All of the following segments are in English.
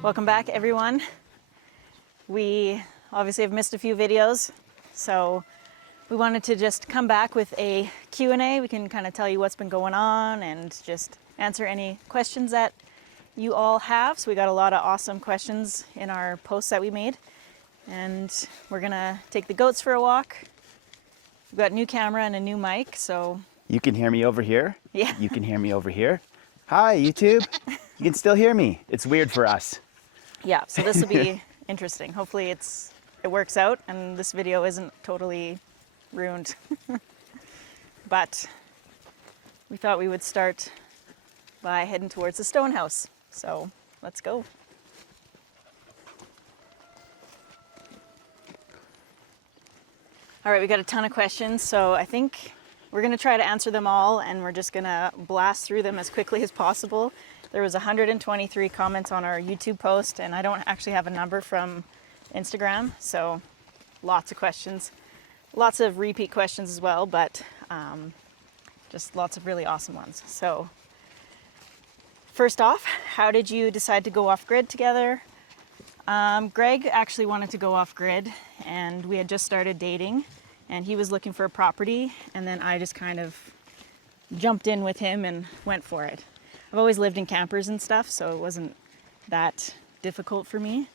Welcome back, everyone. We obviously have missed a few videos, so we wanted to just come back with a Q&A. We can kind of tell you what's been going on and just answer any questions that you all have. So we got a lot of awesome questions in our posts that we made, and we're gonna take the goats for a walk. We've got a new camera and a new mic, so... You can hear me over here. Yeah. You can hear me over here. Hi, YouTube. You can still hear me. It's weird for us. Yeah, so this will be interesting. Hopefully it works out and this video isn't totally ruined. But we thought we would start by heading towards the stone house. So let's go. All right, we got a ton of questions, so I think we're gonna try to answer them all, and we're just gonna blast through them as quickly as possible. There was 123 comments on our YouTube post, and I don't actually have a number from Instagram, so lots of questions. Lots of repeat questions as well, but just lots of really awesome ones. So first off, how did you decide to go off-grid together? Greg actually wanted to go off-grid, and we had just started dating, and he was looking for a property, and then I just kind of jumped in with him and went for it. I've always lived in campers and stuff, so it wasn't that difficult for me,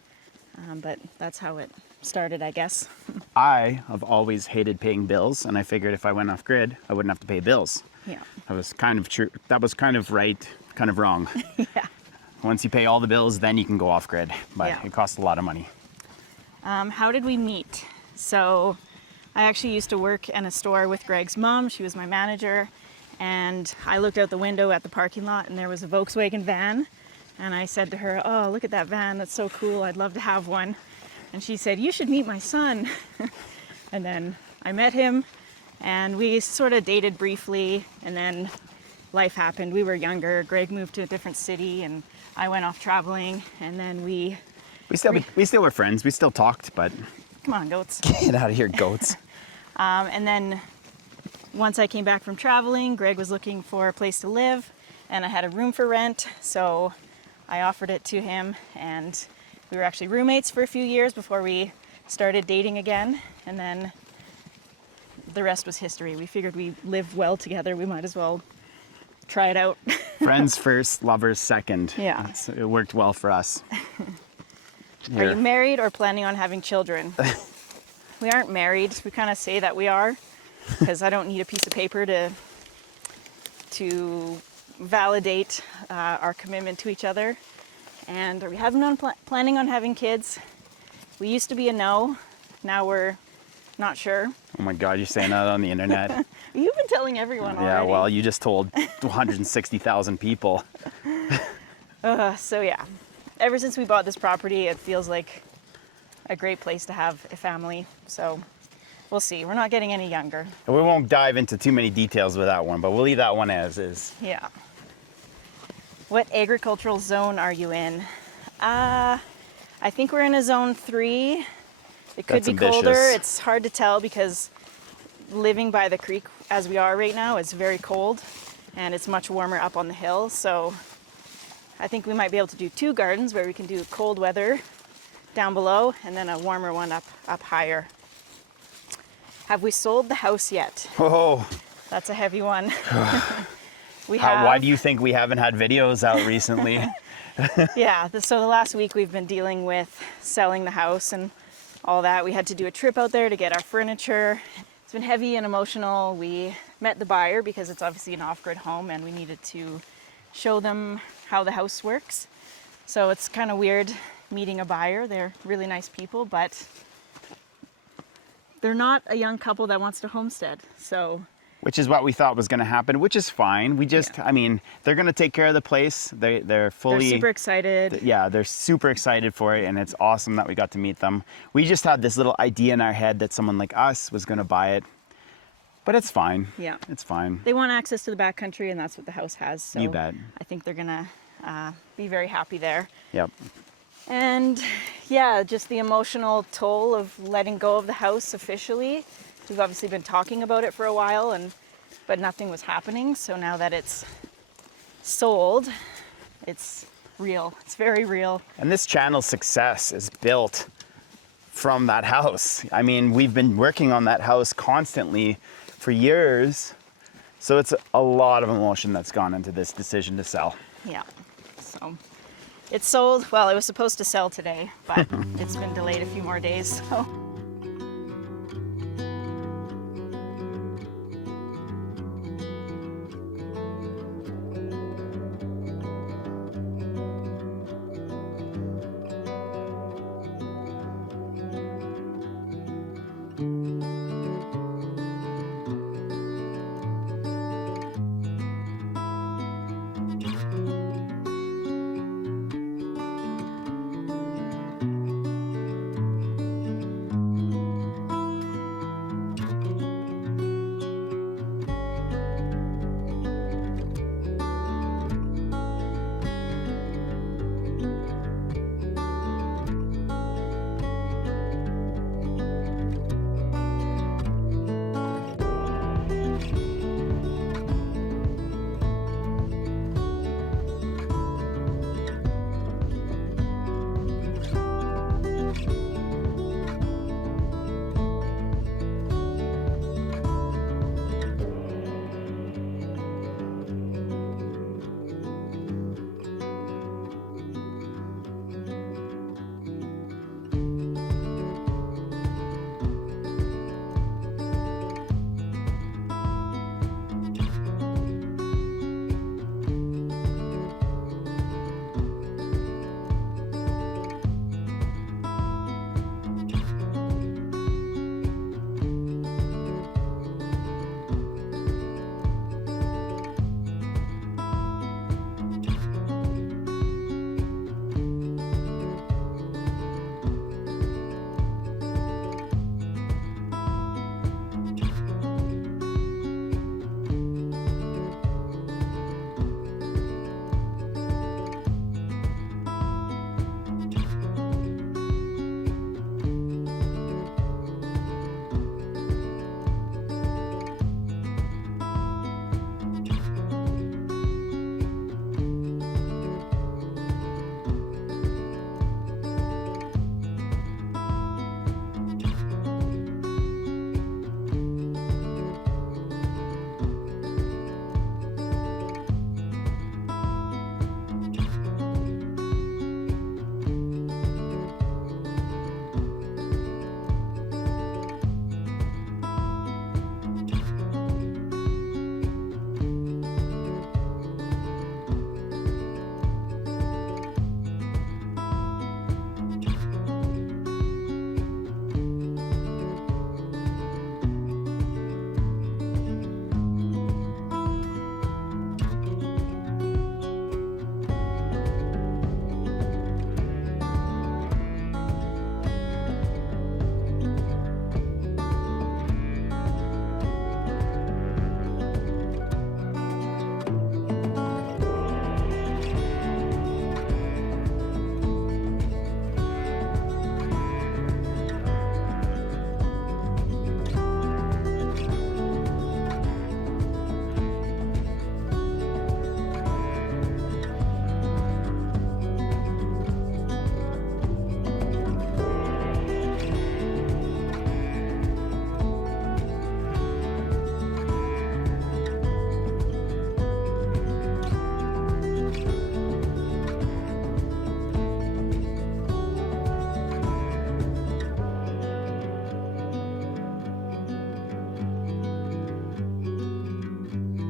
but that's how it started, I guess. I have always hated paying bills, and I figured if I went off grid, I wouldn't have to pay bills. Yeah. That was kind of true. That was kind of right, kind of wrong. Yeah. Once you pay all the bills, then you can go off grid, but Yeah. it costs a lot of money. How did we meet? So I actually used to work in a store with Greg's mom. She was my manager. And I looked out the window at the parking lot and there was a Volkswagen van. And I said to her, "Oh, look at that van. That's so cool. I'd love to have one." And she said, "You should meet my son." And then I met him and we sort of dated briefly, and then life happened. We were younger. Greg moved to a different city and I went off traveling, and then we still were friends. We still talked, but come on, goats. get out of here, goats. And then once I came back from traveling, Greg was looking for a place to live, and I had a room for rent, so I offered it to him, and we were actually roommates for a few years before we started dating again, and then the rest was history. We figured we live well together, we might as well try it out. Friends first, lovers second. Yeah. It worked well for us. Are you married or planning on having children? We aren't married. We kind of say that we are, because I don't need a piece of paper to validate our commitment to each other. And are we planning on having kids? We used to be a no. Now we're not sure. Oh my God, you're saying that on the internet? You've been telling everyone already. Yeah, well, you just told 160,000 people. So yeah, ever since we bought this property, it feels like a great place to have a family. So we'll see. We're not getting any younger. We won't dive into too many details with that one, but we'll leave that one as is. Yeah. What agricultural zone are you in? I think we're in a zone 3. It could That's be ambitious. colder. It's hard to tell because living by the creek as we are right now, it's very cold and it's much warmer up on the hill. So I think we might be able to do 2 gardens where we can do cold weather down below and then a warmer one up higher. Have we sold the house yet? Oh, That's a heavy one. We have. why do you think we haven't had videos out recently? Yeah, so the last week we've been dealing with selling the house and all that. We had to do a trip out there to get our furniture. It's been heavy and emotional. We met the buyer because it's obviously an off-grid home and we needed to show them how the house works. So it's kind of weird meeting a buyer. They're really nice people, but they're not a young couple that wants to homestead. So Which is what we thought was going to happen, which is fine. We just, Yeah. I mean, they're going to take care of the place. They're fully... they're super excited. Yeah, they're super excited for it, and it's awesome that we got to meet them. We just had this little idea in our head that someone like us was going to buy it, but it's fine. Yeah. It's fine. They want access to the backcountry, and that's what the house has. So You bet. I think they're gonna be very happy there. Yep. And yeah, just the emotional toll of letting go of the house officially. We've obviously been talking about it for a while, but nothing was happening. So now that it's sold, it's real. It's very real. And this channel's success is built from that house. I mean, we've been working on that house constantly for years. So it's a lot of emotion that's gone into this decision to sell. Yeah. So it's sold. Well, it was supposed to sell today, but it's been delayed a few more days. So.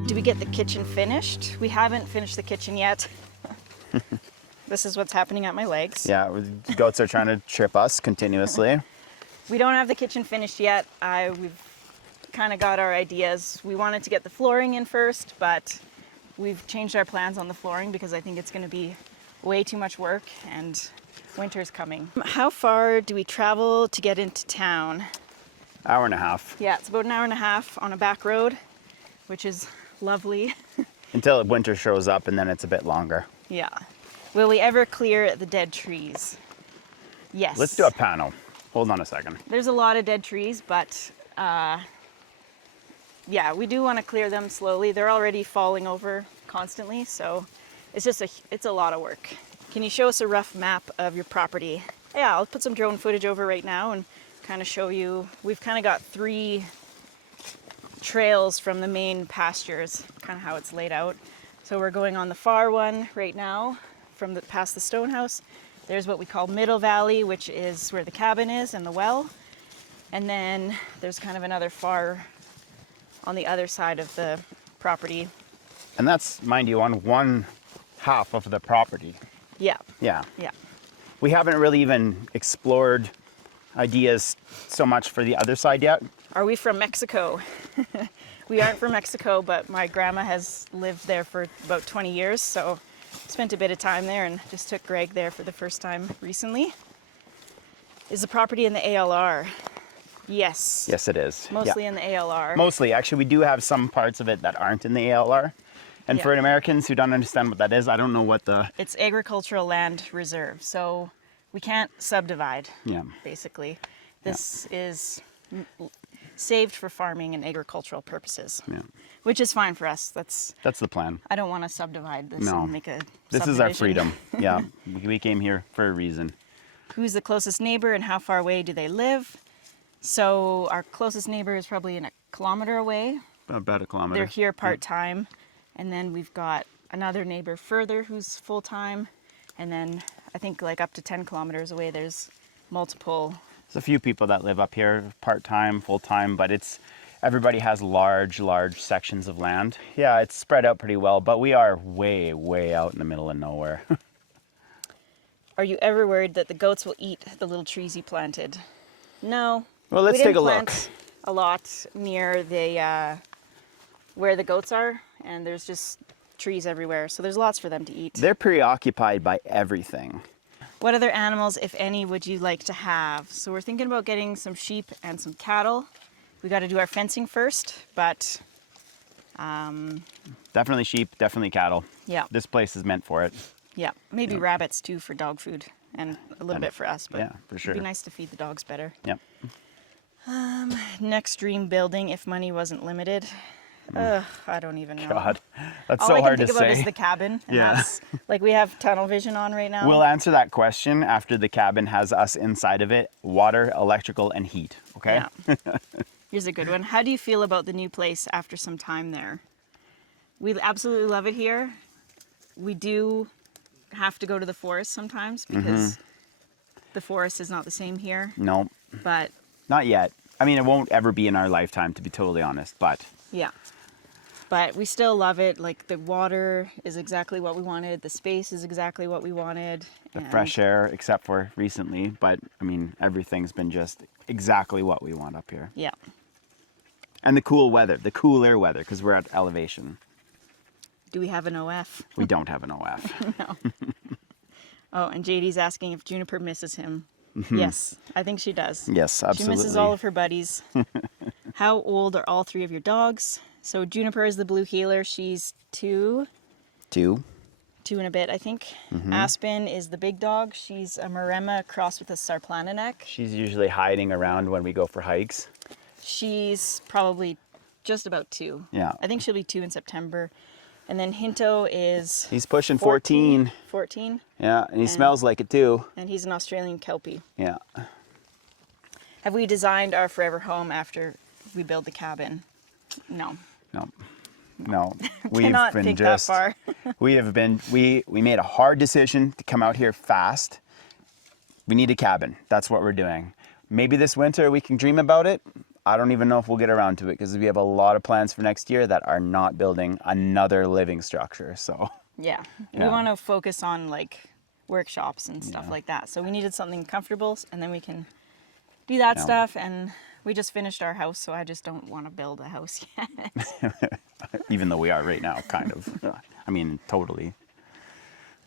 Do we get the kitchen finished? We haven't finished the kitchen yet. This is what's happening at my legs. Yeah, the goats are trying to trip us continuously. We don't have the kitchen finished yet. We've kind of got our ideas. We wanted to get the flooring in first, but we've changed our plans on the flooring because I think it's going to be way too much work and winter's coming. How far do we travel to get into town? Hour and a half. Yeah, it's about an hour and a half on a back road, which is lovely. Until winter shows up and then it's a bit longer. Yeah. Will we ever clear the dead trees? Yes. Let's do a panel. Hold on a second. There's a lot of dead trees, but yeah, we do want to clear them slowly. They're already falling over constantly, so it's a lot of work. Can you show us a rough map of your property? Yeah, I'll put some drone footage over right now and kind of show you. We've kind of got 3 trails from the main pastures, kind of how it's laid out. So we're going on the far one right now from past the stone house. There's what we call Middle Valley, which is where the cabin is and the well. And then there's kind of another far on the other side of the property. And that's, mind you, on one half of the property. Yeah. Yeah. Yeah. We haven't really even explored ideas so much for the other side yet. Are we from Mexico? We aren't from Mexico, but my grandma has lived there for about 20 years, so spent a bit of time there and just took Greg there for the first time recently. Is the property in the ALR? Yes. Yes, it is. Mostly Yeah. in the ALR. Mostly. Actually, we do have some parts of it that aren't in the ALR. And for Yeah. Americans who don't understand what that is, I don't know what the... It's agricultural land reserve, so we can't subdivide, Yeah. basically. This is saved for farming and agricultural purposes, Yeah. which is fine for us. That's That's the plan. I don't want to subdivide this No. and make a This is our subdivision. freedom. Yeah. We came here for a reason. Who's the closest neighbor and how far away do they live? So our closest neighbor is probably in a kilometer away. About a kilometer. They're here part-time. And then we've got another neighbor further who's full-time. And then I think like up to 10 kilometers away, there's multiple. There's a few people that live up here, part-time, full-time, but everybody has large sections of land. Yeah, it's spread out pretty well, but we are way out in the middle of nowhere. Are you ever worried that the goats will eat the little trees you planted? No. Well, let's We didn't take a look. plant a lot near the where the goats are, and there's just trees everywhere, so there's lots for them to eat. They're preoccupied by everything. What other animals, if any, would you like to have? So we're thinking about getting some sheep and some cattle. We got to do our fencing first, but Definitely sheep, definitely cattle. yeah, This place is meant for it. yeah, maybe rabbits too for dog food, and a little bit for us. But yeah, for sure. it'd be nice to feed the dogs better. Yep. Next dream building, if money wasn't limited. Ugh, I don't even know. God, that's All so I hard can to think about say. is the cabin. And Yeah. that's, like we have tunnel vision on right now. We'll answer that question after the cabin has us inside of it, water, electrical, and heat, okay? Yeah. Here's a good one. How do you feel about the new place after some time there? We absolutely love it here. We do have to go to the forest sometimes because the forest is not the same here, No, but not yet. I mean, it won't ever be in our lifetime, to be totally honest, but yeah. But we still love it. Like the water is exactly what we wanted. The space is exactly what we wanted. the and fresh air, except for recently, but I mean, everything's been just exactly what we want up here. Yeah. And the cool weather, the cooler weather, because we're at elevation. Do we have an OF? We don't have an OF. No. Oh, and JD's asking if Juniper misses him. Yes, I think she does. Yes, She absolutely. misses all of her buddies. How old are all 3 of your dogs? So Juniper is the blue heeler. She's 2 and a bit, I think. Aspen is the big dog. She's a Maremma crossed with a Sarplananeck. She's usually hiding around when we go for hikes. She's probably just about 2. Yeah. I think she'll be 2 in September. And then Hinto is He's pushing 14. 14, Yeah, and he smells like it too. and he's an Australian Kelpie. Yeah. Have we designed our forever home after we build the cabin? No. No. We've Cannot been think just that far. we made a hard decision to come out here fast. We need a cabin. That's what we're doing. Maybe this winter we can dream about it. I don't even know if we'll get around to it because we have a lot of plans for next year that are not building another living structure. So Yeah. We Yeah. want to focus on like workshops and stuff like that. So we needed something comfortable and then we can do that stuff. And we just finished our house, so I just don't want to build a house yet. even though we are right now, kind of. I mean, totally.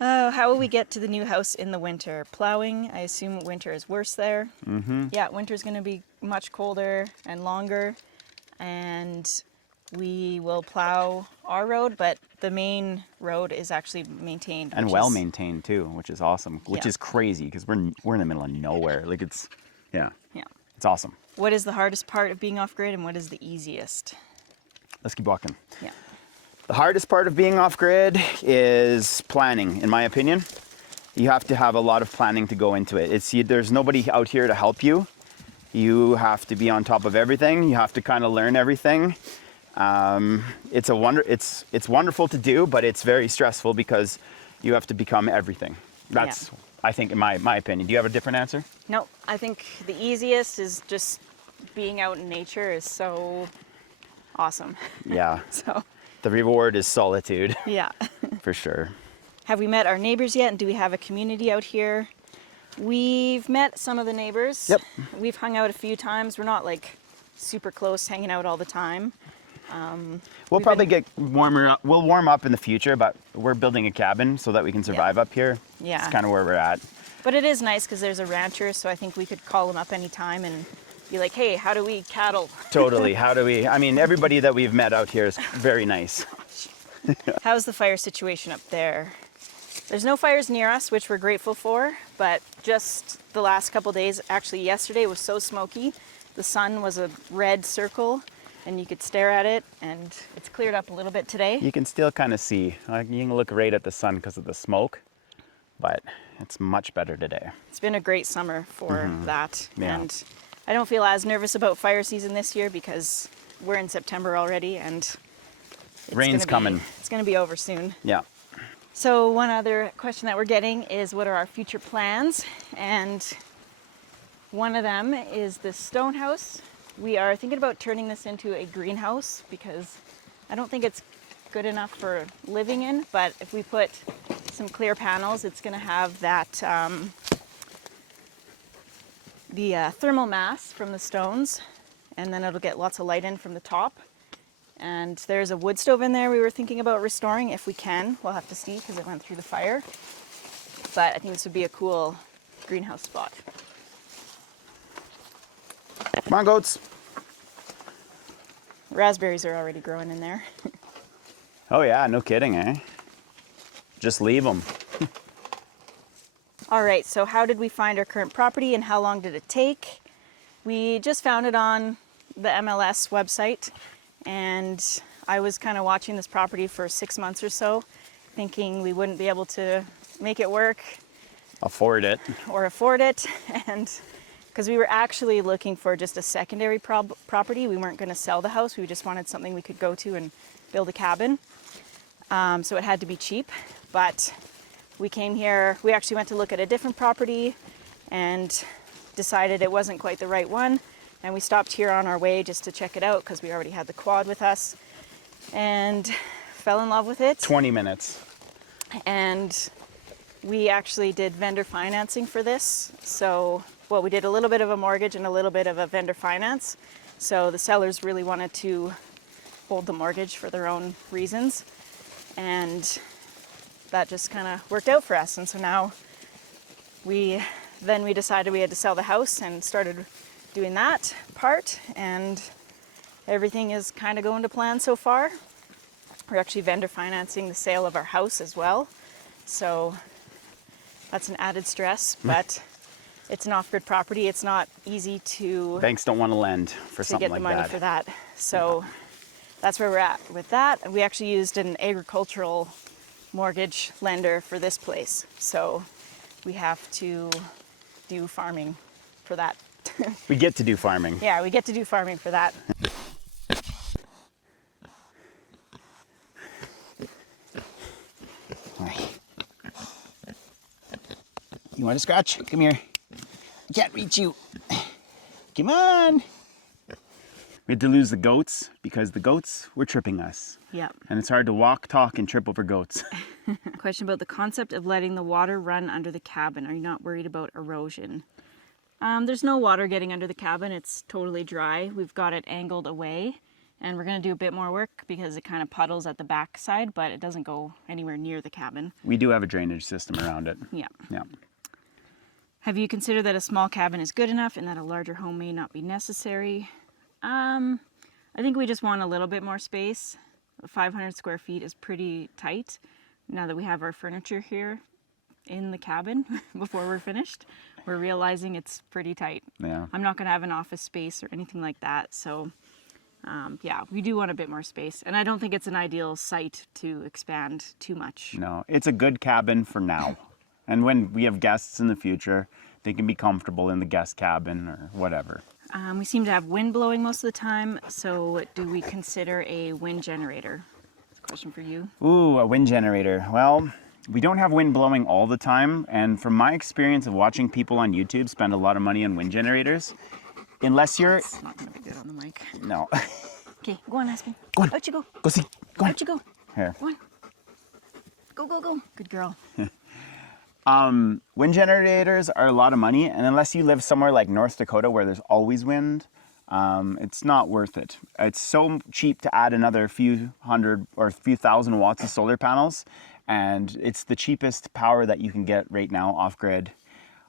Oh, how will we get to the new house in the winter? Plowing, I assume winter is worse there. Mm-hmm. Yeah, winter's going to be much colder and longer. And we will plow our road, but the main road is actually maintained. And which well is- maintained too, which is awesome. Which Yeah. is crazy because we're in the middle of nowhere. Like it's Yeah. it's awesome. What is the hardest part of being off grid and what is the easiest? Let's keep walking. Yeah. The hardest part of being off grid is planning, in my opinion. you have to have a lot of planning to go into it. There's nobody out here to help you. You have to be on top of everything. You have to kind of learn everything. It's wonderful to do, but it's very stressful because you have to become everything. That's, I think, in my opinion. Do you have a different answer? No, I think the easiest is just being out in nature is so awesome. Yeah. So The reward is solitude, yeah. for sure. Have we met our neighbors yet? And do we have a community out here? We've met some of the neighbors. Yep. We've hung out a few times. We're not like super close, hanging out all the time. We'll probably get warmer up. We'll warm up in the future, but we're building a cabin so that we can survive up here. Yeah. It's kind of where we're at. But it is nice because there's a rancher, so I think we could call him up anytime and be like, hey, how do we cattle? Totally. I mean, everybody that we've met out here is very nice. How's the fire situation up there? There's no fires near us, which we're grateful for, but just the last couple days, actually yesterday was so smoky. The sun was a red circle and you could stare at it, and it's cleared up a little bit today. You can still kind of see. You can look right at the sun because of the smoke, but it's much better today. It's been a great summer for that. Yeah. And I don't feel as nervous about fire season this year because we're in September already and Rain's coming. It's going to be over soon. Yeah. So one other question that we're getting is what are our future plans? And one of them is this stone house. We are thinking about turning this into a greenhouse because I don't think it's good enough for living in, but if we put some clear panels, it's going to have that the thermal mass from the stones, and then it'll get lots of light in from the top. And there's a wood stove in there we were thinking about restoring if we can. We'll have to see because it went through the fire. But I think this would be a cool greenhouse spot. Come on, goats. Raspberries are already growing in there. Oh yeah, no kidding, eh? Just leave them. All right, so how did we find our current property and how long did it take? We just found it on the MLS website, and I was kind of watching this property for 6 months or so, thinking we wouldn't be able to make it work Afford it. or afford it, and because we were actually looking for just a secondary property. We weren't going to sell the house. We just wanted something we could go to and build a cabin. So it had to be cheap, but we came here. We actually went to look at a different property and decided it wasn't quite the right one. And we stopped here on our way just to check it out because we already had the quad with us and fell in love with it. 20 minutes. And we actually did vendor financing for this. So, well, we did a little bit of a mortgage and a little bit of a vendor finance. So the sellers really wanted to hold the mortgage for their own reasons. And that just kind of worked out for us. And so now we decided we had to sell the house and started doing that part. And everything is kind of going to plan so far. We're actually vendor financing the sale of our house as well. So that's an added stress, but it's an off-grid property. It's not easy to Banks don't want to lend for something get the like money that. for that. So that's where we're at with that. We actually used an agricultural mortgage lender for this place. So we have to do farming for that. We get to do farming. Yeah, we get to do farming for that. You want to scratch? Come here. I can't reach you. Come on. We had to lose the goats because the goats were tripping us. Yep. And it's hard to walk, talk, and trip over goats. Question about the concept of letting the water run under the cabin. Are you not worried about erosion? There's no water getting under the cabin. It's totally dry. We've got it angled away, and we're going to do a bit more work because it kind of puddles at the back side, but it doesn't go anywhere near the cabin. We do have a drainage system around it. Yeah. Yeah. Have you considered that a small cabin is good enough and that a larger home may not be necessary? I think we just want a little bit more space. 500 square feet is pretty tight now that we have our furniture here in the cabin before we're finished. We're realizing it's pretty tight. Yeah. I'm not going to have an office space or anything like that. So yeah, we do want a bit more space. And I don't think it's an ideal site to expand too much. No, it's a good cabin for now. And when we have guests in the future, they can be comfortable in the guest cabin or whatever. We seem to have wind blowing most of the time, so do we consider a wind generator? That's a question for you. Ooh, a wind generator. Well, we don't have wind blowing all the time, and from my experience of watching people on YouTube spend a lot of money on wind generators, unless you're... It's not going to be good on the mic. No. Okay, go on, Aspen. Go on. Out you go. Go see. Go on. Out you go. Here. Go on. Go, go, go. Good girl. Wind generators are a lot of money, and unless you live somewhere like North Dakota where there's always wind, it's not worth it. It's so cheap to add another few hundred or a few thousand watts of solar panels, and it's the cheapest power that you can get right now off grid.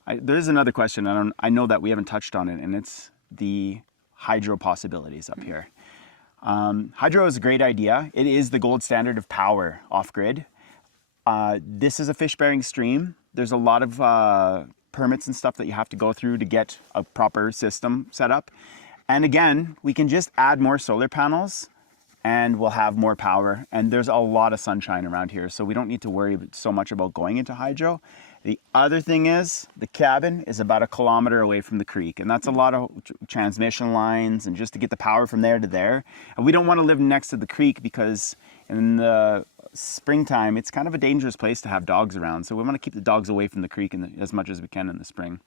There's another question, I know that we haven't touched on it, and it's the hydro possibilities up here. Hydro is a great idea. It is the gold standard of power off grid. This is a fish-bearing stream. There's a lot of permits and stuff that you have to go through to get a proper system set up. And again, we can just add more solar panels and we'll have more power. And there's a lot of sunshine around here, so we don't need to worry so much about going into hydro. The other thing is the cabin is about 1 kilometer away from the creek, and that's a lot of transmission lines and just to get the power from there to there. And we don't want to live next to the creek because in the springtime, it's kind of a dangerous place to have dogs around. So we want to keep the dogs away from the creek as much as we can in the spring.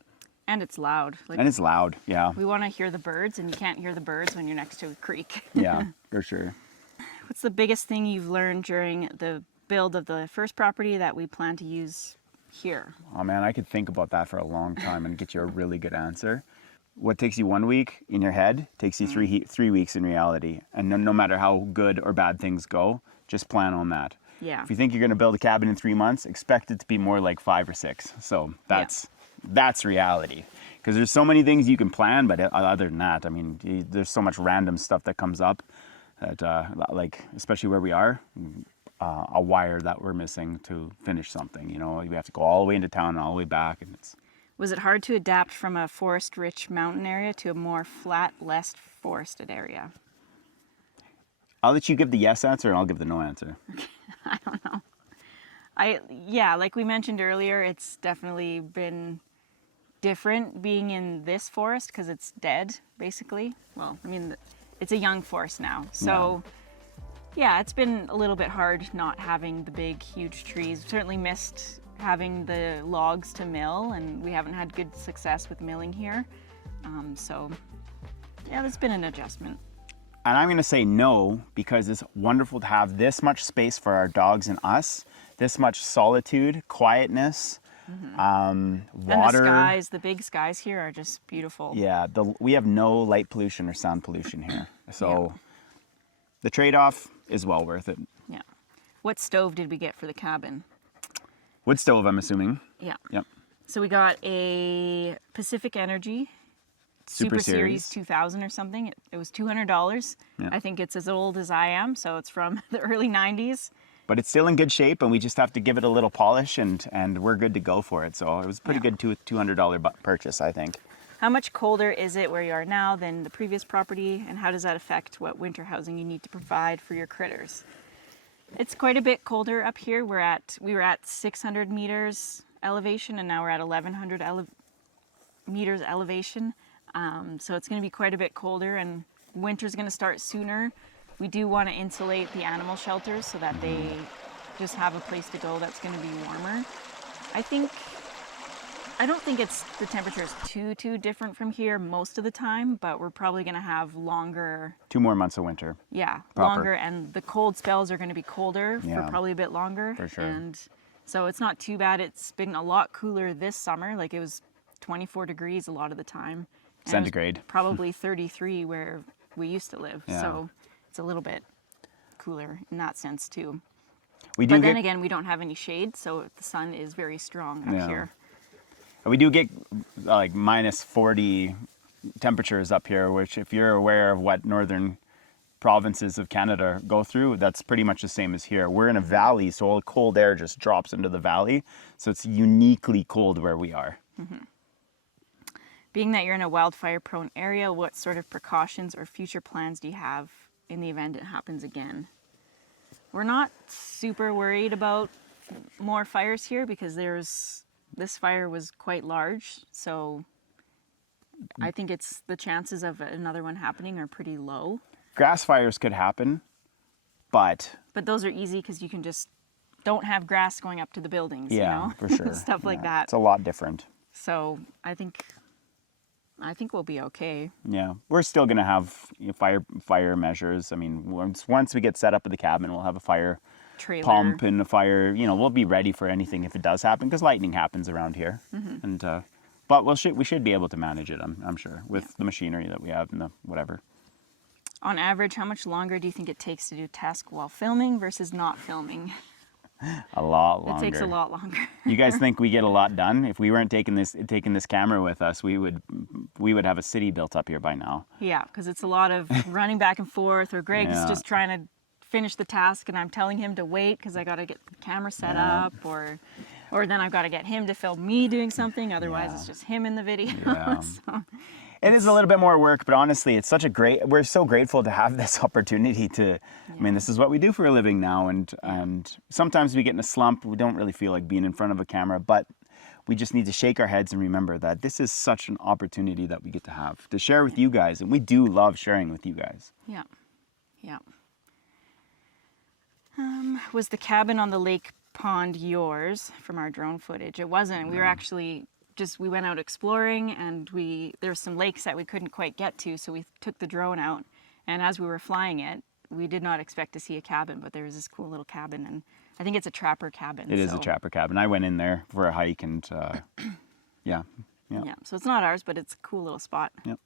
And it's loud. And it's loud, yeah. We want to hear the birds, and you can't hear the birds when you're next to a creek. Yeah, for sure. What's the biggest thing you've learned during the build of the first property that we plan to use here? Oh man, I could think about that for a long time and get you a really good answer. What takes you 1 week in your head takes you 3 weeks in reality. And no matter how good or bad things go, just plan on that. Yeah. If you think you're going to build a cabin in 3 months, expect it to be more like 5 or 6. So that's reality. Because there's so many things you can plan, but other than that, I mean, there's so much random stuff that comes up that, like, especially where we are, a wire that we're missing to finish something. You know, we have to go all the way into town and all the way back, and it's... Was it hard to adapt from a forest-rich mountain area to a more flat, less forested area? I'll let you give the yes answer and I'll give the no answer. I don't know. Yeah, like we mentioned earlier, it's definitely been different being in this forest because it's dead, basically. Well, I mean, it's a young forest now. So, yeah, it's been a little bit hard not having the big, huge trees. Certainly missed having the logs to mill, and we haven't had good success with milling here. So, yeah, there's been an adjustment. And I'm going to say no, because it's wonderful to have this much space for our dogs and us, this much solitude, quietness, water. And the skies, the big skies here are just beautiful. Yeah, we have no light pollution or sound pollution here. So the trade-off is well worth it. Yeah. What stove did we get for the cabin? Wood stove, I'm assuming. Yeah. Yep. So we got a Pacific Energy Super Series 2000 or something. It was $200. Yeah. I think it's as old as I am, so it's from the early 90s. But it's still in good shape, and we just have to give it a little polish, and we're good to go for it. So it was a pretty good $200 purchase, I think. How much colder is it where you are now than the previous property, and how does that affect what winter housing you need to provide for your critters? It's quite a bit colder up here. We were at 600 meters elevation, and now we're at 1100 meters elevation. So it's going to be quite a bit colder, and winter's going to start sooner. We do want to insulate the animal shelters so that they just have a place to go that's going to be warmer. I don't think the temperature is too different from here most of the time, but we're probably going to have longer... 2 more months of winter. Yeah, Proper. longer, and the cold spells are going to be colder for probably a bit longer. For sure. And so it's not too bad. It's been a lot cooler this summer. Like, it was 24 degrees a lot of the time. And Centigrade. it was probably 33 where we used to live. Yeah. So it's a little bit cooler in that sense too. We do but then again, we don't have any shade, so the sun is very strong up here. We do get like minus 40 temperatures up here, which if you're aware of what northern provinces of Canada go through, that's pretty much the same as here. We're in a valley, so all the cold air just drops into the valley. So it's uniquely cold where we are. Mm-hmm. Being that you're in a wildfire-prone area, what sort of precautions or future plans do you have in the event it happens again? We're not super worried about more fires here because there's this fire was quite large, so I think it's the chances of another one happening are pretty low. Grass fires could happen, but those are easy because you can just don't have grass going up to the buildings, you know? for sure. Stuff like that. It's a lot different. So I think we'll be okay. Yeah, we're still gonna have fire measures. I mean, once we get set up at the cabin, we'll have a fire Trailer. pump and a fire. You know, we'll be ready for anything if it does happen, because lightning happens around here. And but we should be able to manage it. I'm sure with the machinery that we have and the whatever. On average, how much longer do you think it takes to do task while filming versus not filming? A lot longer. It takes a lot longer. You guys think we get a lot done? If we weren't taking this camera with us, we would have a city built up here by now. Yeah, because it's a lot of running back and forth, or Greg's just trying to finish the task and I'm telling him to wait because I got to get the camera set up, or then I've got to get him to film me doing something. Otherwise, it's just him in the video. Yeah. So, it is a little bit more work, but honestly, it's we're so grateful to have this opportunity to, I mean, this is what we do for a living now. And sometimes we get in a slump. We don't really feel like being in front of a camera, but we just need to shake our heads and remember that this is such an opportunity that we get to have to share with you guys. And we do love sharing with you guys. yeah. Yeah. Was the cabin on the lake pond yours from our drone footage? It wasn't. We were actually we went out exploring, and there were some lakes that we couldn't quite get to, so we took the drone out, and as we were flying it, we did not expect to see a cabin, but there was this cool little cabin, and I think it's a trapper cabin. It is a trapper cabin. I went in there for a hike, and yeah. So it's not ours, but it's a cool little spot. Yep.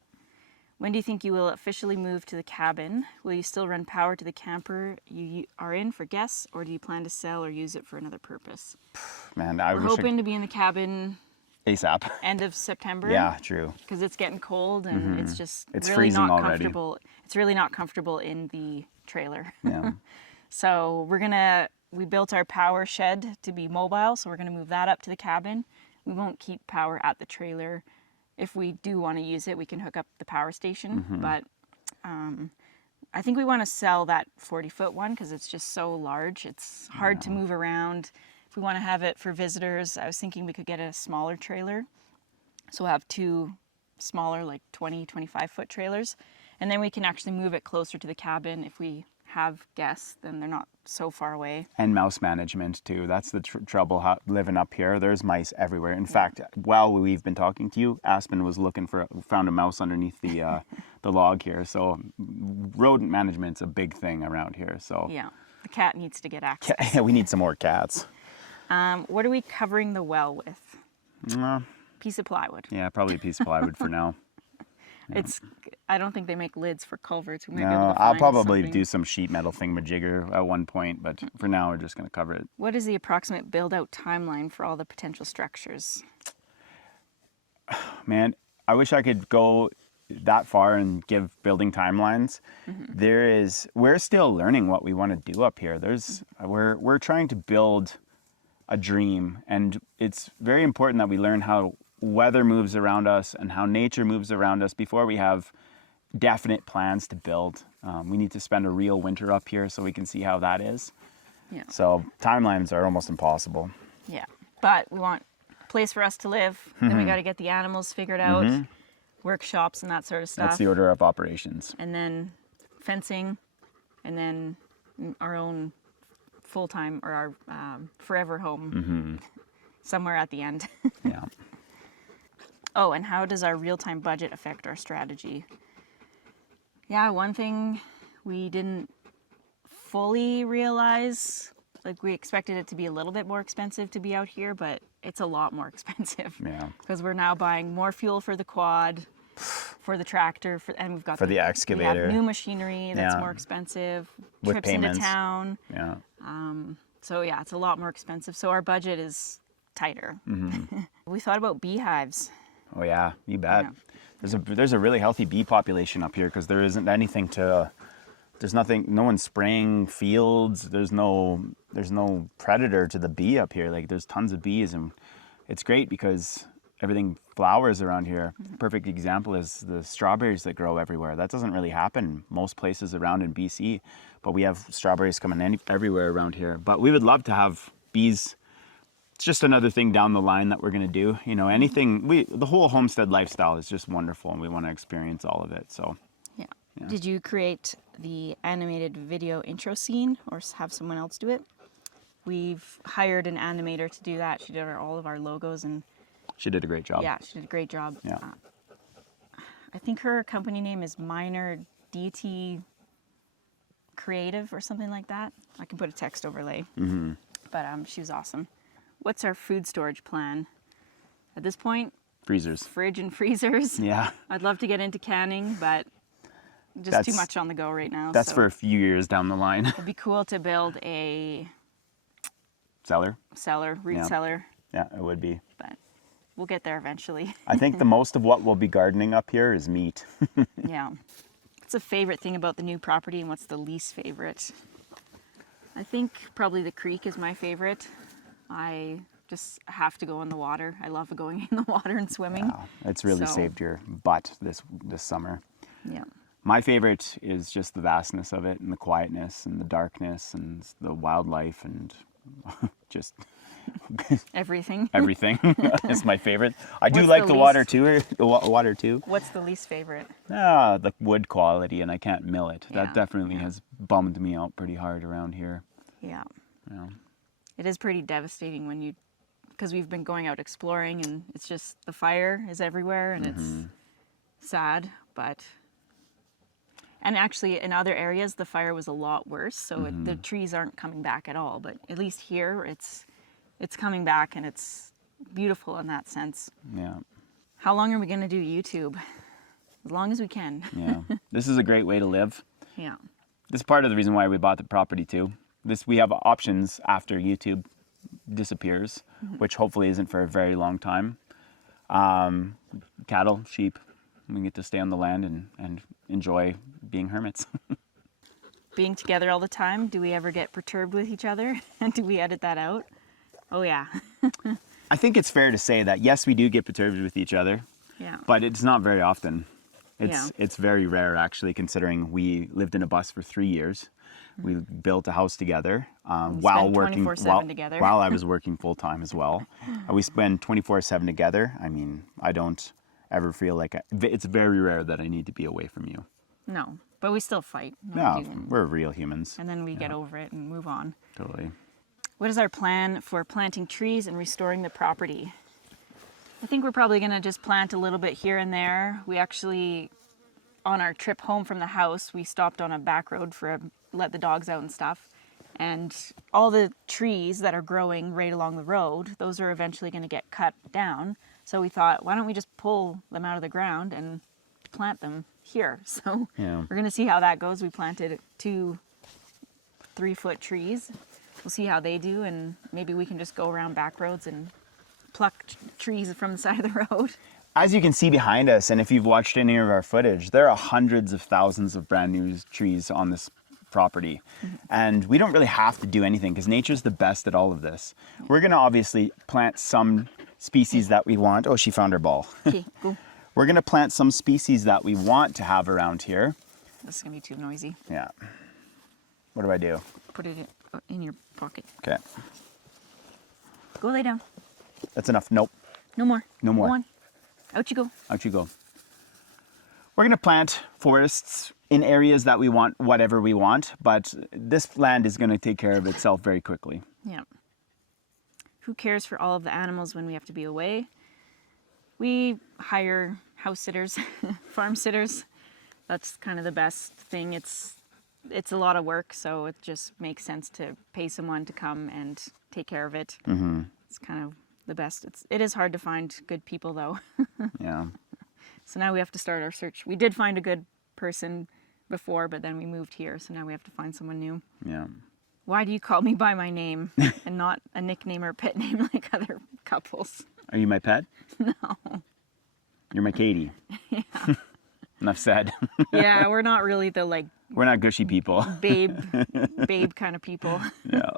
When do you think you will officially move to the cabin? Will you still run power to the camper you are in for guests, or do you plan to sell or use it for another purpose? Man, we're hoping to be in the cabin ASAP. end of September. Yeah, true. Because it's getting cold and it's just It's really freezing not already. comfortable. It's really not comfortable in the trailer. Yeah. So we built our power shed to be mobile, so we're gonna move that up to the cabin. We won't keep power at the trailer. If we do want to use it, we can hook up the power station, but I think we want to sell that 40-foot one because it's just so large. It's hard to move around. If we want to have it for visitors, I was thinking we could get a smaller trailer. So we'll have two smaller, like 20, 25-foot trailers, and then we can actually move it closer to the cabin. If we have guests, then they're not so far away. And mouse management too. That's the trouble living up here. There's mice everywhere. In fact, while we've been talking to you, Aspen was found a mouse underneath the log here. So rodent management's a big thing around here. So yeah, the cat needs to get access. Yeah, we need some more cats. What are we covering the well with? Piece of plywood. Yeah, probably a piece of plywood for now. Yeah. I don't think they make lids for culverts. We might be No, able to I'll find probably something. do some sheet metal thingamajigger at one point, but for now we're just going to cover it. What is the approximate build-out timeline for all the potential structures? Man, I wish I could go that far and give building timelines. We're still learning what we want to do up here. We're trying to build a dream, and it's very important that we learn how weather moves around us and how nature moves around us before we have definite plans to build. We need to spend a real winter up here so we can see how that is. Yeah. So timelines are almost impossible. Yeah, but we want a place for us to live. Then we got to get the animals figured out, workshops and that sort of stuff. That's the order of operations. And then fencing, and then our own full-time or our forever home somewhere at the end. Yeah. Oh, and how does our real-time budget affect our strategy? Yeah, one thing we didn't fully realize, like we expected it to be a little bit more expensive to be out here, but it's a lot more expensive. Yeah. Because we're now buying more fuel for the quad, for the tractor, and we've got For the We excavator. have new machinery that's Yeah. more expensive. With Trips payments. into town. Yeah. So yeah, it's a lot more expensive. So our budget is tighter. We thought about beehives. Oh yeah, you bet. Yeah. There's a really healthy bee population up here because there isn't anything there's nothing, no one's spraying fields. There's no predator to the bee up here. Like there's tons of bees, and it's great because everything flowers around here. Perfect example is the strawberries that grow everywhere. That doesn't really happen most places around in BC, but we have strawberries coming everywhere around here. But we would love to have bees it's just another thing down the line that we're going to do. You know, anything, the whole homestead lifestyle is just wonderful, and we want to experience all of it. So, Yeah. Yeah. Did you create the animated video intro scene or have someone else do it? We've hired an animator to do that. She did all of our logos, and she did a great job. yeah, she did a great job. Yeah. I think her company name is Minor DT Creative or something like that. I can put a text overlay. Mm-hmm. But she was awesome. What's our food storage plan? At this point, Freezers. fridge and freezers. Yeah. I'd love to get into canning, but just too much on the go right now. That's so for a few years down the line. it'd be cool to build a Cellar. root Yeah. cellar, Yeah, it would be. but we'll get there eventually. I think the most of what we'll be gardening up here is meat. Yeah. What's the favorite thing about the new property and what's the least favorite? I think probably the creek is my favorite. I just have to go in the water. I love going in the water and swimming. Wow, it's really So- saved your butt this summer. Yeah. My favorite is just the vastness of it and the quietness and the darkness and the wildlife and just Everything. everything. It's my favorite. I do What's like the the least- water too. The water too. What's the least favorite? The wood quality, and I can't mill it. Yeah, That definitely has bummed me out pretty hard around here. Yeah. Yeah. It is pretty devastating when because we've been going out exploring and it's just the fire is everywhere and it's sad, and actually in other areas the fire was a lot worse, so the trees aren't coming back at all, but at least here it's coming back and it's beautiful in that sense. Yeah. How long are we going to do YouTube? As long as we can. Yeah. This is a great way to live. Yeah. This is part of the reason why we bought the property too. We have options after YouTube disappears, which hopefully isn't for a very long time. Cattle, sheep, we get to stay on the land and enjoy being hermits. Being together all the time, do we ever get perturbed with each other? And do we edit that out? Oh yeah. I think it's fair to say that yes, we do get perturbed with each other, Yeah. but it's not very often. Yeah. It's very rare actually, considering we lived in a bus for 3 years. We built a house together while spend working 24/7 together. while I was working full time as well. We spend 24/7 together. I mean, I don't ever feel like it's very rare that I need to be away from you. No, but we still fight. No, No, we do. we're real humans. And then we get over it and move on. Totally. What is our plan for planting trees and restoring the property? I think we're probably going to just plant a little bit here and there. We actually, on our trip home from the house, we stopped on a back road let the dogs out and stuff. And all the trees that are growing right along the road, those are eventually going to get cut down. So we thought, why don't we just pull them out of the ground and plant them here? So Yeah. we're going to see how that goes. We planted 2 3-foot trees. We'll see how they do, and maybe we can just go around back roads and pluck trees from the side of the road. As you can see behind us, and if you've watched any of our footage, there are hundreds of thousands of brand new trees on this property. And we don't really have to do anything because nature's the best at all of this. We're going to obviously plant some species that we want. Oh, she found her ball. Okay, go. We're going to plant some species that we want to have around here. This is going to be too noisy. Yeah. What do I do? Put it in your pocket. Okay. Go lay down. That's enough. Nope. No more. No more. Go on. Out you go. Out you go. We're going to plant forests in areas that we want, whatever we want, but this land is going to take care of itself very quickly. Yeah. Who cares for all of the animals when we have to be away? We hire house sitters, farm sitters. That's kind of the best thing. It's a lot of work, so it just makes sense to pay someone to come and take care of it. Mm-hmm. It's kind of the best. It is hard to find good people though. Yeah. So now we have to start our search. We did find a good person before, but then we moved here, so now we have to find someone new. Yeah. Why do you call me by my name and not a nickname or a pet name like other couples? Are you my pet? No. You're my Katie. Yeah. Enough said. Yeah, we're not really the We're not gushy people. babe kind of people. No.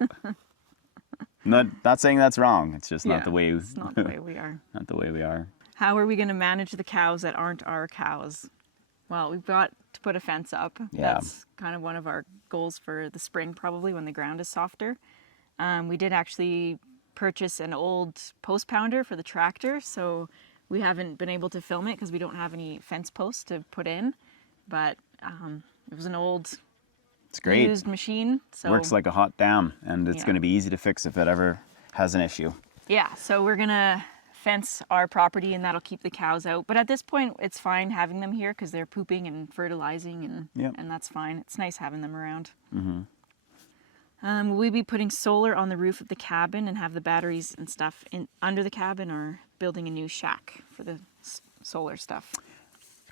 Not saying that's wrong. It's just Yeah, not the way. It's not the way we are. Not the way we are. How are we going to manage the cows that aren't our cows? Well, we've got to put a fence up. Yeah. That's kind of one of our goals for the spring, probably when the ground is softer. We did actually purchase an old post pounder for the tractor, so we haven't been able to film it because we don't have any fence posts to put in. But it was an old It's great. used machine. So Works like a hot damn, and it's Yeah. going to be easy to fix if it ever has an issue. yeah, so we're gonna fence our property and that'll keep the cows out. But at this point, it's fine having them here because they're pooping and fertilizing, and Yep. and that's fine. It's nice having them around. Will we be putting solar on the roof of the cabin and have the batteries and stuff in under the cabin, or building a new shack for the solar stuff?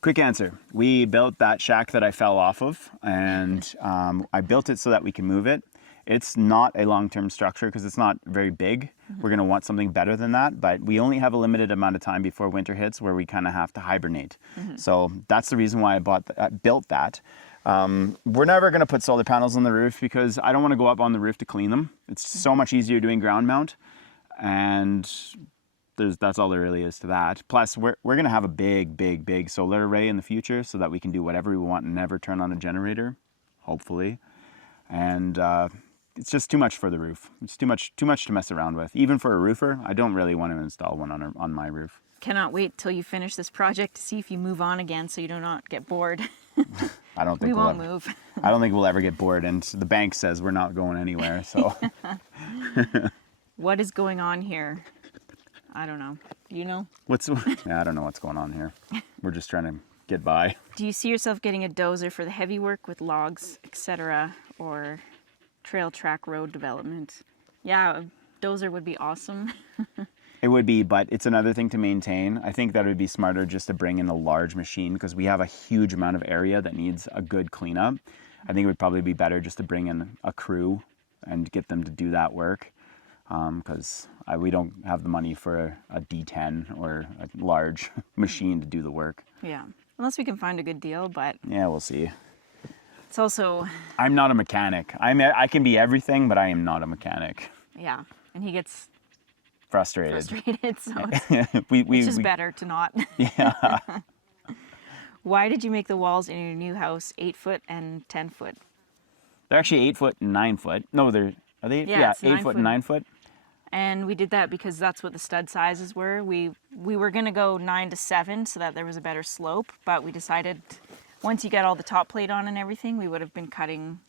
Quick answer. We built that shack that I fell off of, and I built it so that we can move it. It's not a long-term structure because it's not very big. We're going to want something better than that, but we only have a limited amount of time before winter hits where we kind of have to hibernate. So that's the reason why I built that. We're never going to put solar panels on the roof because I don't want to go up on the roof to clean them. It's so much easier doing ground mount, and that's all there really is to that. Plus, we're going to have a big solar array in the future so that we can do whatever we want and never turn on a generator, hopefully. And it's just too much for the roof. It's too much to mess around with. Even for a roofer, I don't really want to install one on my roof. Cannot wait till you finish this project to see if you move on again so you do not get bored. I don't think We won't ever, move. I don't think we'll ever get bored, and the bank says we're not going anywhere. So What is going on here? I don't know. You know? I don't know what's going on here. We're just trying to get by. Do you see yourself getting a dozer for the heavy work with logs, etc., or trail track road development? Yeah, a dozer would be awesome. It would be, but it's another thing to maintain. I think that it would be smarter just to bring in a large machine because we have a huge amount of area that needs a good cleanup. I think it would probably be better just to bring in a crew and get them to do that work because we don't have the money for a D10 or a large machine to do the work. Yeah, unless we can find a good deal, but Yeah, we'll see. it's also, I'm not a mechanic. I can be everything, but I am not a mechanic. yeah, and he gets Frustrated. frustrated, so it's just better to not. Yeah. Why did you make the walls in your new house 8 foot and 10 foot? They're actually 8 foot and 9 foot. No, are they? Yeah, it's 8 9 foot foot. and 9 foot. And we did that because that's what the stud sizes were. We were gonna go 9 to 7 so that there was a better slope, but we decided once you get all the top plate on and everything, we would have been cutting,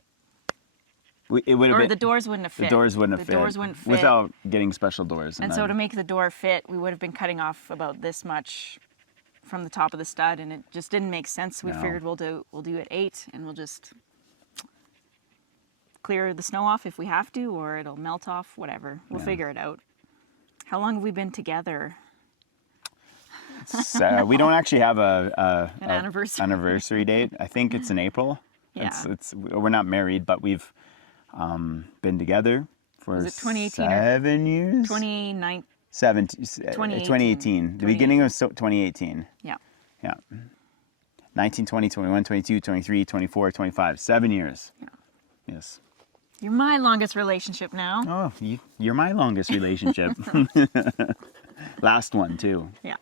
It would have or been, the doors wouldn't have fit. the doors wouldn't have The fit. doors wouldn't fit. Without getting special doors. And so to make the door fit, we would have been cutting off about this much from the top of the stud, and it just didn't make sense. We No. figured we'll do it 8, and we'll just clear the snow off if we have to, or it'll melt off, whatever. We'll figure it out. How long have we been together? we don't actually have an anniversary. anniversary date. I think it's in April. Yeah. We're not married, but we've been together for Was it 2018 or 7 years. 2019. 2018. The beginning of 2018. Yeah. Yeah. 19, 20, 21, 22, 23, 24, 25. 7 years. Yeah. Yes. You're my longest relationship now. Oh, you're my longest relationship. Last one, too. Yeah.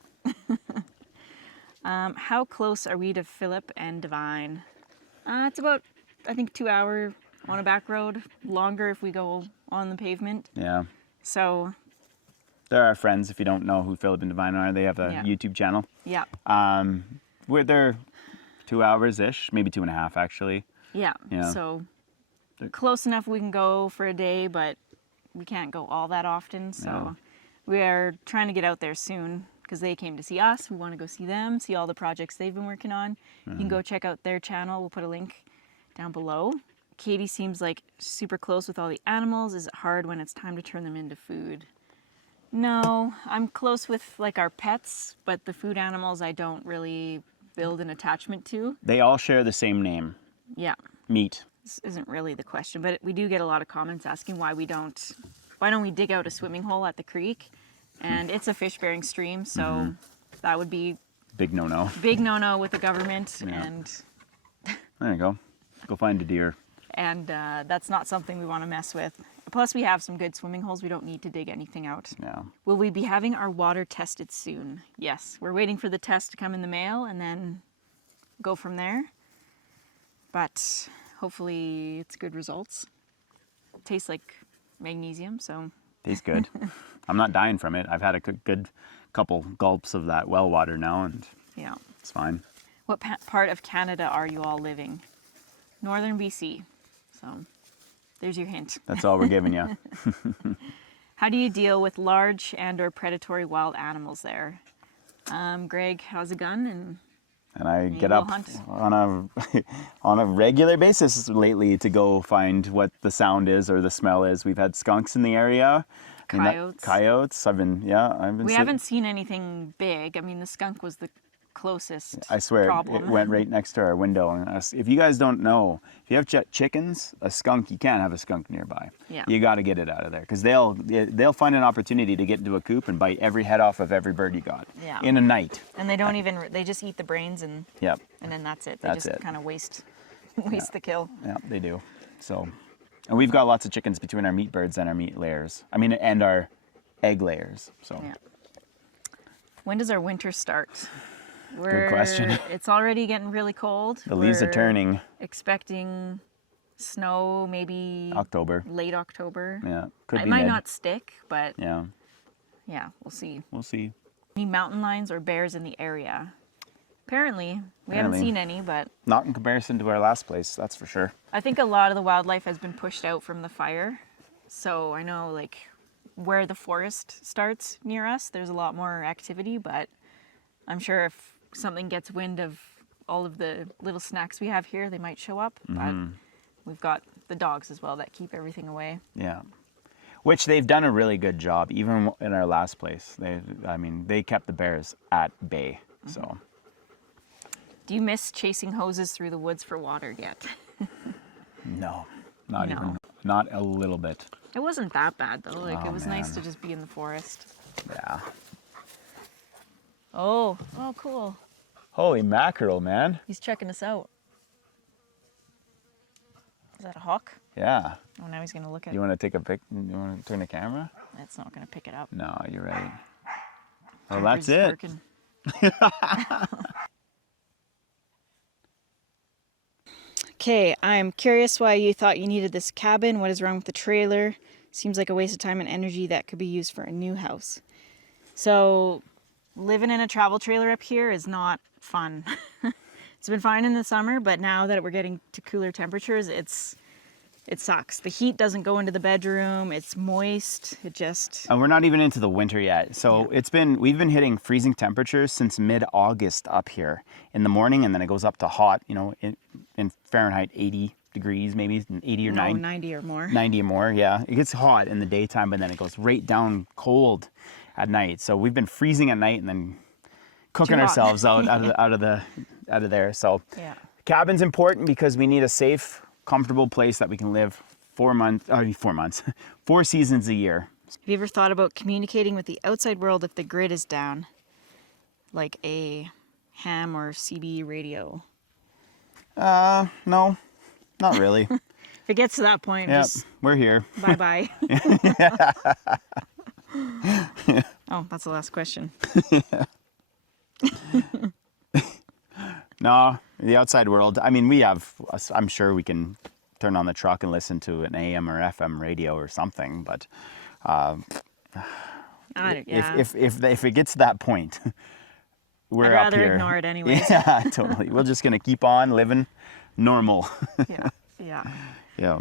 How close are we to Philip and Divine? It's about, I think, 2 hour on a back road. Longer if we go on the pavement. Yeah. So, They're our friends. If you don't know who Philip and Divine are, they have a Yeah. YouTube channel. yeah. We're there 2 hours-ish, maybe 2.5 actually. Yeah. Yeah. So, close enough we can go for a day, but we can't go all that often. So, No. we are trying to get out there soon because they came to see us. We want to go see them, see all the projects they've been working on. You can go check out their channel. We'll put a link down below. Katie seems like super close with all the animals. Is it hard when it's time to turn them into food? No, I'm close with like our pets, but the food animals I don't really build an attachment to. They all share the same name, Yeah. meat. This isn't really the question, but we do get a lot of comments asking why don't we dig out a swimming hole at the creek? And it's a fish-bearing stream, so that would be Big no-no. big no-no with the government, Yeah. and There you go. Go find a deer. that's not something we want to mess with. Plus, we have some good swimming holes. We don't need to dig anything out. Yeah. Will we be having our water tested soon? Yes, we're waiting for the test to come in the mail and then go from there. But hopefully it's good results. It tastes like magnesium, so Tastes good. I'm not dying from it. I've had a good couple gulps of that well water now, and Yeah. it's fine. What part of Canada are you all living? Northern BC. So there's your hint. That's all we're giving you. How do you deal with large and or predatory wild animals there? Greg has a gun And I you get will up hunt. on a regular basis lately to go find what the sound is or the smell is. We've had skunks in the area. Coyotes. Coyotes. I've been We haven't seen anything big. I mean, the skunk was the closest I swear, problem. it went right next to our window. And if you guys don't know, if you have chickens, a skunk, you can't have a skunk nearby. Yeah. You got to get it out of there because they'll find an opportunity to get into a coop and bite every head off of every bird you got Yeah. in a night. And they don't even, they just eat the brains and Yep. then that's it. They That's just it. kind of waste the kill. Yeah, they do. So, and we've got lots of chickens between our meat birds and our meat layers. I mean, and our egg layers. So. Yeah. When does our winter start? Good question. It's already getting really cold. The leaves are turning. Expecting snow maybe October. late October. Yeah, could It be might mid. not stick, but Yeah, yeah, we'll see. we'll see. Any mountain lions or bears in the area? Apparently. We haven't Apparently. seen any, but Not in comparison to our last place, that's for sure. I think a lot of the wildlife has been pushed out from the fire. So I know like where the forest starts near us, there's a lot more activity, but I'm sure if something gets wind of all of the little snacks we have here, they might show up. But we've got the dogs as well that keep everything away. Yeah. Which they've done a really good job, even in our last place. They kept the bears at bay. So. Do you miss chasing hoses through the woods for water yet? No, not No. even, not a little bit. It wasn't that bad though. Like Oh, it was nice man. to just be in the forest. Yeah. Oh, cool. Holy mackerel, man. He's checking us out. Is that a hawk? Yeah. Oh, now he's gonna look at You it. want to take a pic? You want to turn the camera? That's not gonna pick it up. No, you're right. Well, Camera's that's it. working. Okay, I'm curious why you thought you needed this cabin. What is wrong with the trailer? Seems like a waste of time and energy that could be used for a new house. So, living in a travel trailer up here is not fun. It's been fine in the summer, but now that we're getting to cooler temperatures, it sucks. The heat doesn't go into the bedroom. It's moist. It just... And we're not even into the winter yet. So we've been hitting freezing temperatures since mid-August up here in the morning, and then it goes up to hot, in Fahrenheit 80 degrees, maybe 80 or 90 or more. 90 or more, yeah. It gets hot in the daytime, but then it goes right down cold at night. So we've been freezing at night and then cooking Too hot. ourselves out of there. So Yeah. cabin's important because we need a safe, comfortable place that we can live 4 seasons a year. Have you ever thought about communicating with the outside world if the grid is down? Like a ham or CB radio? No, not really. If it gets to that point, Yeah, just we're here. bye-bye. Oh, that's the last question. No, the outside world. I mean, I'm sure we can turn on the truck and listen to an AM or FM radio or something, but if it gets to that point, we're I'd up rather here. ignore it anyways. Yeah, totally. We're just gonna keep on living normal. Yeah. Yeah.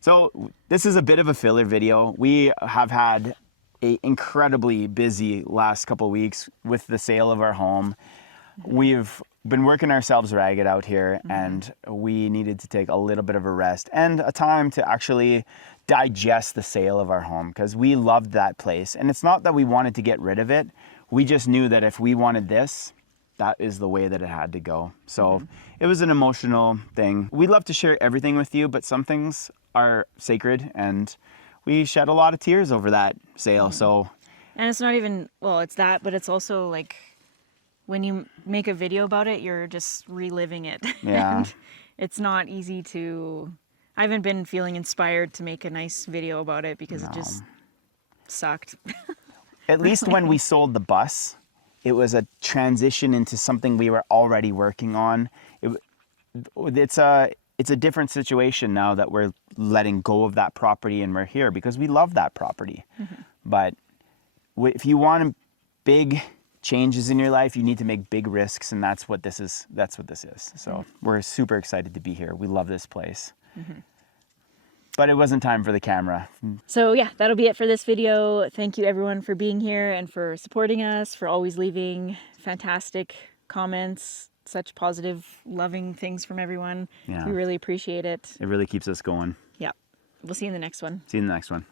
So this is a bit of a filler video. We have had a incredibly busy last couple of weeks with the sale of our home. We've been working ourselves ragged out here, and we needed to take a little bit of a rest and a time to actually digest the sale of our home because we loved that place. And it's not that we wanted to get rid of it. We just knew that if we wanted this, that is the way that it had to go. So it was an emotional thing. We love to share everything with you, but some things are sacred, and we shed a lot of tears over that sale. So, And it's not even, well, it's that, but it's also like when you make a video about it, you're just reliving it. Yeah. And it's not easy to, I haven't been feeling inspired to make a nice video about it because it just sucked. at least when we sold the bus, it was a transition into something we were already working on. it's a different situation now that we're letting go of that property and we're here because we love that property. But if you want big changes in your life, you need to make big risks, and that's what this is. So we're super excited to be here. We love this place. But it wasn't time for the camera. So yeah, that'll be it for this video. Thank you everyone for being here and for supporting us, for always leaving fantastic comments, such positive, loving things from everyone. Yeah. We really appreciate it. It really keeps us going. Yeah. We'll see you in the next one. See you in the next one.